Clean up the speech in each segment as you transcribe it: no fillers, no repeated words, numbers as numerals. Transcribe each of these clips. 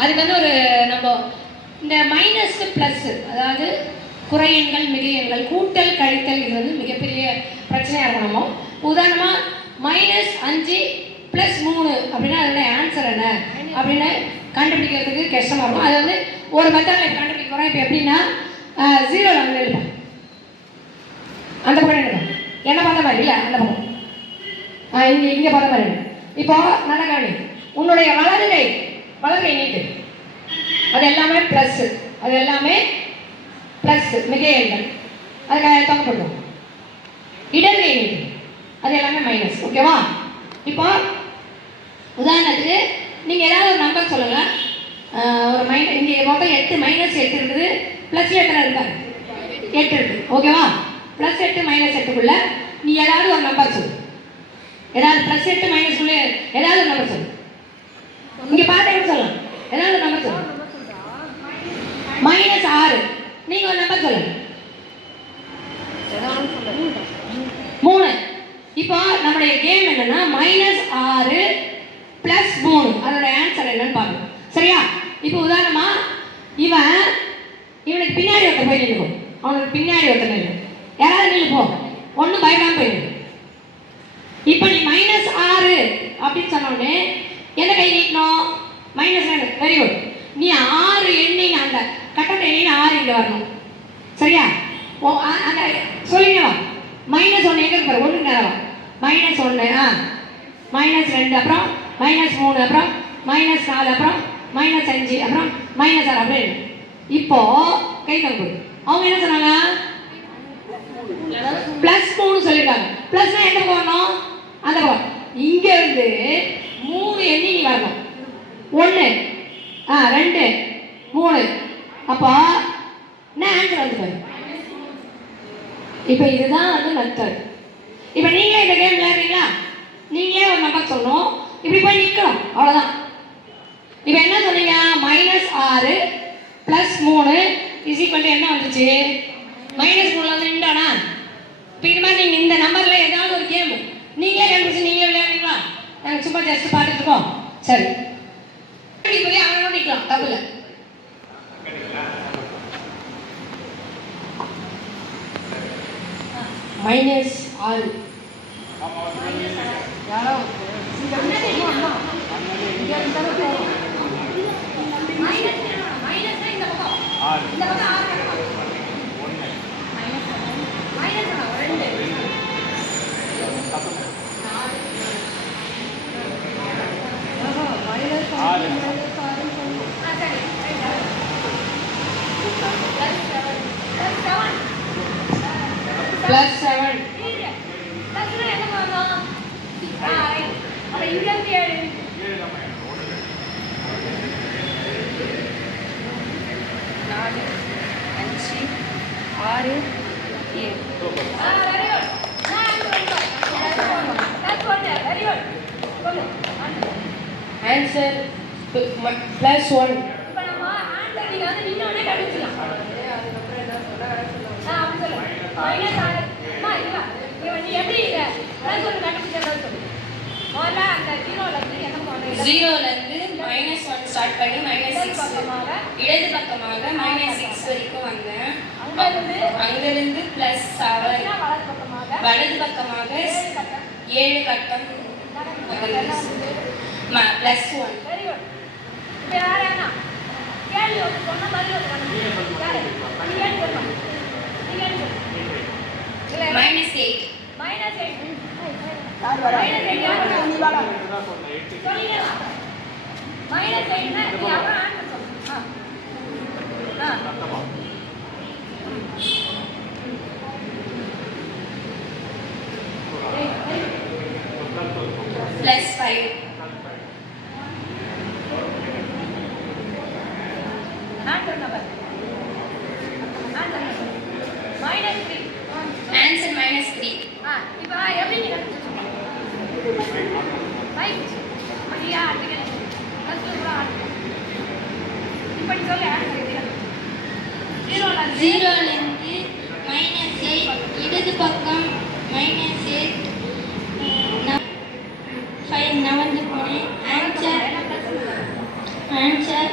அதுக்கு வந்து ஒரு நம்ம இந்த மைனஸ் ப்ளஸ், அதாவது குறையெண்கள் மிகையெண்கள் கூட்டல் கழித்தல், இது வந்து மிகப்பெரிய பிரச்சனையாக இருக்கும். நம்ம உதாரணமாக -5 + 3 அப்படின்னா அதோட ஆன்சர் என்ன அப்படின்னு கண்டுபிடிக்கிறதுக்கு கஷ்டமாக இருக்கும். அது வந்து ஒரு மெத்தடில் கண்டுபிடிக்க போகிறோம். இப்போ எப்படின்னா 0 வந்து எழுப்போம், அந்த பக்கம் எழுதும், என்ன பார்த்த மாதிரி இல்லை, அந்த பக்கம் இங்கே பார்த்த மாதிரி. இப்போ நல்லா கவனி, உன்னுடைய வலது கை நீட்டு, அது எல்லாமே ப்ளஸ்ஸு, அது எல்லாமே ப்ளஸ் மிக எண்கள், அதுக்காக தொகைப்படுத்தும். இடது கை நீட்டு, அது எல்லாமே மைனஸ். ஓகேவா? இப்போ உதாரணத்துக்கு நீங்கள் ஏதாவது ஒரு நம்பர் சொல்லுங்கள். ஒரு இங்கே மொத்தம் 8 -8 இருக்குது, ப்ளஸ் எத்தனை இருக்காங்க? 8 இருக்குது. ஓகேவா? +8 -8க்குள்ள நீ ஏதாவது ஒரு நம்பர் சொல்லு. ஏதாவது +8 மைனஸ்க்குள்ளே ஏதாவது ஒரு நம்பர் சொல்லு. இங்கே பார்த்தா எப்படி சொல்லலாம்? ஏதாவது ஒரு நம்பர் சொல்லு. -6. நீங்கள் ஒரு நம்பர் சொல்லுங்க. 3. இப்போ நம்முடைய கேம் என்னன்னா -6 + 3, அதோட ஆன்சர் என்னன்னு பார்க்கணும். சரியா? இப்போ உதாரணமா இவனுக்கு பின்னாடி ஒருத்தர் போய் நின்றுக்கும், அவனுக்கு பின்னாடி ஒருத்தர் நின்று, யாராவது நின்று போ, ஒன்றும் பயப்படாம போயிடு. இப்போ நீ -6 அப்படின்னு சொன்ன உடனே எந்த கை நீட்டணும்? -2. Very good. நீ 6 எண்ணிங்க, அந்த கட்டத்தை எண்ணிங்க 6 இங்கே வரணும். சரியா? அந்த சொல்லிங்க. -1 எங்கே இருப்பாரு? 1 நேரம். -1, -2, அப்புறம் -3, அப்புறம் -4, அப்புறம் -5, அப்புறம் -6 அப்படின்னு. இப்போ கை தம்பு அவங்க என்ன சொன்னாங்க? +3 சொல்லியிருக்காங்க. ப்ளஸ்னா எந்த பக்கம் வரணும்? அந்த பக்கம். இங்க இருந்து 3 எண்ணி நீ வரணும். 1, 2, 3. அப்போ என்ன ஆன்சர் வந்து பாரு. இப்போ இதுதான் வந்து மெத்தட். இப்போ நீங்களே இந்த கேம் விளையாடுறீங்களா? நீங்களே ஒரு நம்பர் சொல்லணும், இப்படி போய் நிற்கணும், அவ்வளோதான். இப்போ என்ன சொன்னீங்க? -6 + 3 = என்ன வந்துச்சு? -3 வந்து நின்றானா? இப்போ இது மாதிரி நீங்கள் இந்த நம்பரில் ஏதாவது ஒரு கேம் நீங்களே கண்டுபிடிச்சு நீங்களே விளையாடுறீங்களா? நாங்கள் சும்மா ஜஸ்ட் பார்த்துட்டு இருக்கோம். சரி, போய் அவனோட நிற்கலாம், தப்பு இல்லை. -6 யாரோ +7. ஆன்சர் +1. இப்போ நம்ம ஆன்சர் நீங்க வந்து நின்னோனே கண்டுபிடிச்சலாம். அதுக்கப்புறம் என்ன சொல்ல அப்படி சொல்ல -6 அம்மா இல்ல நீ எப்படி இத +1 கண்டுபிடிச்சத சொல்லு. முதல்ல அந்த 0ல இருந்து என்ன பண்ணணும்? 0ல இருந்து -1 ஸ்டார்ட் பண்ணி -6 பக்கமாக இடது பக்கமாக -6 வரைக்கும் வந்தேன். அங்கிருந்து +7 வலது பக்கமாக 7 கட்டம் +1. Very good. இப்போ யாரேனா கேள்வி வந்து சொன்ன மாதிரி ஒரு கணக்கு யாரு? நீ கேள்வி சொல்லுங்க. நீ கேள்வி சொல்லுங்க. இல்ல -8. -8 -8 யாரு? நீ வாடா சொல்லுங்க. -8 னா நீ அப்புறம் ஆன்சர் சொல்லு. +5. Answer number -3. ஆன்சர் -3. இப்போ எப்படி நீங்க ரைட் அப்படியா? அதுக்கு +2 கூட இப்படி சொல்லு. ஆன்சர் 0ல இருந்து -8 இடது பக்கம் -8 5 நவந்து போனேன். Answer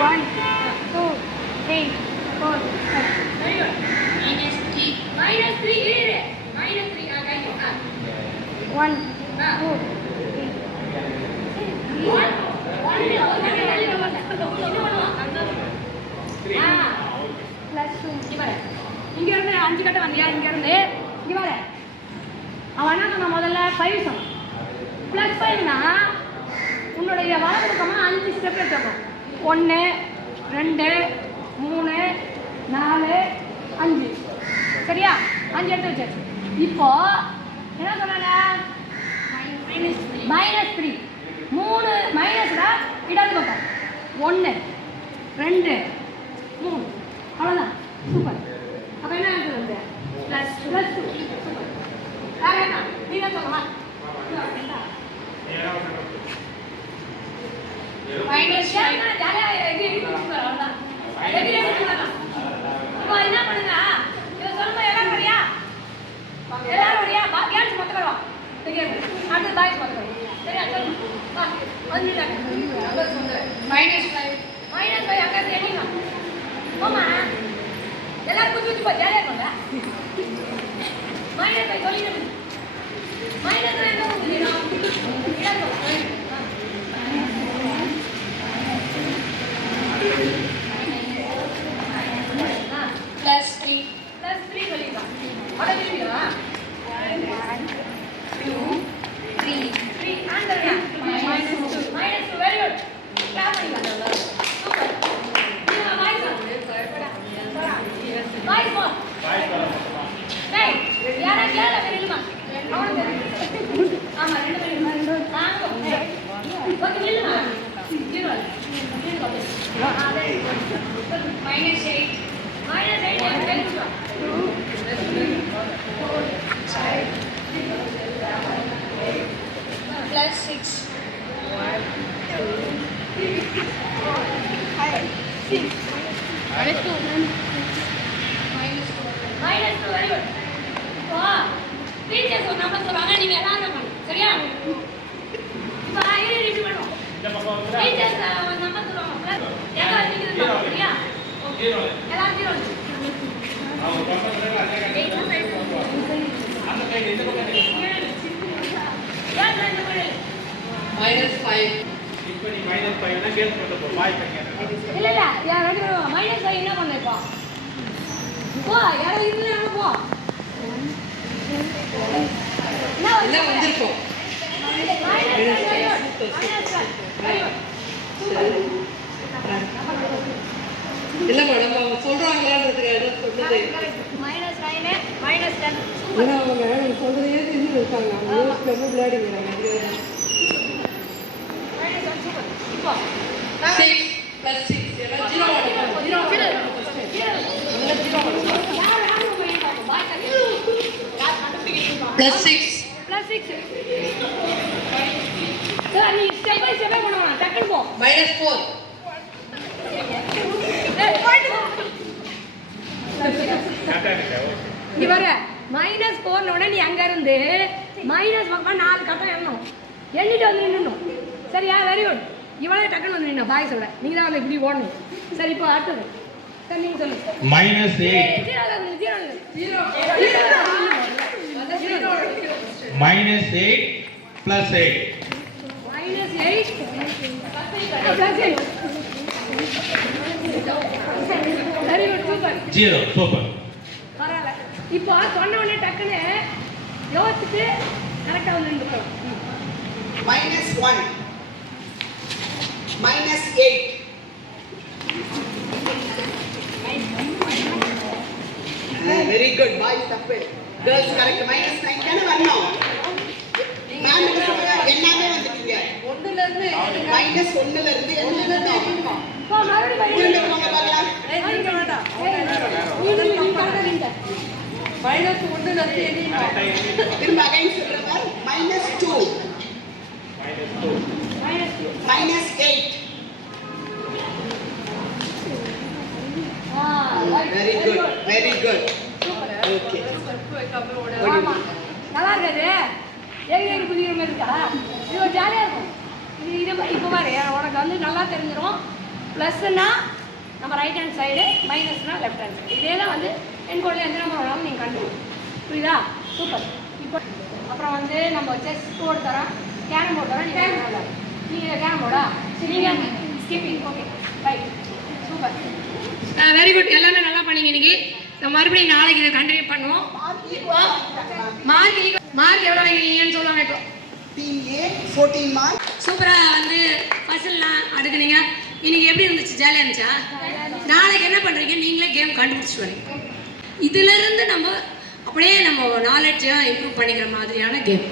1 2 3 4 5 Very good. -3. -3 இரு. -3 கைக்கு 1 2 இங்க இருந்து 5 கட்ட வந்தியா இங்க இருந்து இங்க வர அவன் என்ன சொன்ன முதல்ல 5 சொன்னான் +5னா உன்னுடைய வலது பக்கமா 5 ஸ்டெப் எடுத்துக்கணும் 1 2 3 4 5 சரியா 5 எடுத்து வச்சாச்சு இப்போ என்ன சொன்னாங்க -3 3 மைனஸ்ல இடது பக்கம் 1 2 3 அவ்வளோதான் சூப்பர் அப்போ என்ன ஆன்சர் வந்து +2 சூப்பர் வேற என்ன நீங்க சொல்லலாம் மைனஸ் ஜாலியாக அவ்வளோதான் இப்போ என்ன பண்ணுங்க இதை சொல்லும்போது எல்லாரும் வரியா எல்லாரும் வரியா கேர்ள்ஸ் மட்டும் வருவோம் அடுத்து பாய்ஸ் மட்டும் வரும் சரியா சொல்லுங்க வந்துட்டாங்க -5 அங்கே எண்ணிங்க ஆமா எல்லாரும் குச்சி குச்சி ஜாலியாக இருக்கும்ல -5 சொல்லிடுங்க -5 என்ன +3 சொல்லிடலாம் அவ்வளோ தெரியுங்களா 1 2 3 ஆன்சர் -2 வெரி குட் கிளாப் பண்ணிக்கலாம் சூப்பர் நீங்க பாய்ஸ் போ டேய் யாரா கேள வெரிமா அவனுக்கு ஆமா ரெண்டு பேரும் வாங்க ஓகே நில்லுமா 0 அதே -8 +6 1 2 3 4 5 6 -2 வெரி குட் இப்போ டீச்சர்ஸ் ஒரு நம்பர் சொல்றாங்க நீங்க எல்லாரும் பண்ணணும் சரியா இப்போ இது பண்ணுவோம் டீச்சர்ஸ் ஒரு நம்பர் சொல்லுவாங்க எல்லாரும் நீங்க சரியா எல்லாரும் 0 -5 இப்போ நீ -5 னா கேஸ் பண்ண போ பாய் பையன் இல்ல யார் ரெண்டு பேரும் -5 என்ன பண்ணேப்பா போ யாரோ இல்ல போ என்ன வந்திருக்கோம் இல்ல மேடம் அவங்க சொல்றாங்களான்றதுக்கு இடம் சொல்லுது -9 -10 ஏன்னா அவங்க சொல்றதே தெரிஞ்சு இருக்காங்க அவங்க யோசிக்காம விளையாடிங்கிறாங்க இப்போ 6 + 6 எல்லாம் 0 +6 சார் நீ ஸ்டெப் பை ஸ்டெப் பண்ணணும் டக்குனு போ -4 நீ வர -4 உடனே நீ அங்க இருந்து மைனஸ் பக்கம் 4 கட்டம் எண்ணணும் எண்ணிட்டு வந்து நின்னணும் சரியா வெரி குட் இவ்வளோ டக்குன்னு வந்து நின்ன பாய் சொல்ல நீங்க தான் வந்து இப்படி ஓடணும் சரி இப்போ அடுத்தது சரி நீங்க சொல்லுங்க -8 -8 +8 வெரி குட் சூப்பர் 0 சூப்பர் பரவாயில்ல இப்போ சொன்ன உடனே டக்குன்னு யோசிச்சுட்டு கரெக்டாக வந்து நின்றுக்கலாம் -1 -8 வெரி குட் பாய்ஸ் தப்பு கேர்ள்ஸ் கரெக்ட் -9 தானே வரணும் மேம் என்ன சொல்றாங்க எல்லாமே வந்துட்டீங்க ஒண்ணுல இருந்து -1ல இருந்து என்ன வரணும் இப்போ மறுபடியும் திரும்ப போங்க பார்க்கலாம் நீங்க வேண்டாம் -1ல இருந்து எண்ணிமா திரும்ப அகைன் சொல்றேன் -2 -8 வெரி குட் ஓகே ஆமா நல்லா இருக்காது ஏகி குதிக்கிற மாதிரி இருக்கா இது ஒரு ஜாலியாக இருக்கும் இது இப்போ பாரு உனக்கு வந்து நல்லா தெரிஞ்சிடும் ப்ளஸ்னா நம்ம ரைட் ஹேண்ட் சைடு, மைனஸ்னா லெஃப்ட் ஹேண்ட் சைடு. இதே தான் வந்து என்கோடில் எந்த நம்பர் வேணாலும் நீங்கள் கண்டுபிடிக்கும். புரியுதா? சூப்பர். இப்போ அப்புறம் வந்து நம்ம செஸ் போர்டு தரோம், கேரம் போர்டு தரோம். நீங்கள் கேரம் போர்டா? நீங்கள் skipping. Okay right, super, very good. எல்லாமே நல்லா பண்ணீங்க. இன்னைக்கு நம்ம மறுபடியும் நாளைக்கு இதை கண்டினியூ பண்ணுவோம். மார்க் எவ்வளோ வாங்கிருக்கீங்கன்னு சொல்லுவாங்க. இப்போ Team A 14 marks. சூப்பராக வந்து பசில்லாம் அடுக்குனீங்க. இன்னைக்கு எப்படி இருந்துச்சு? ஜாலியாக இருந்துச்சா? நாளைக்கு என்ன பண்ணுறீங்க? நீங்களே கேம் கண்டுபிடிச்சிட்டு வரீங்க. இதிலிருந்து நம்ம அப்படியே நம்ம நாலேஜை இம்ப்ரூவ் பண்ணிக்கிற மாதிரியான கேம்.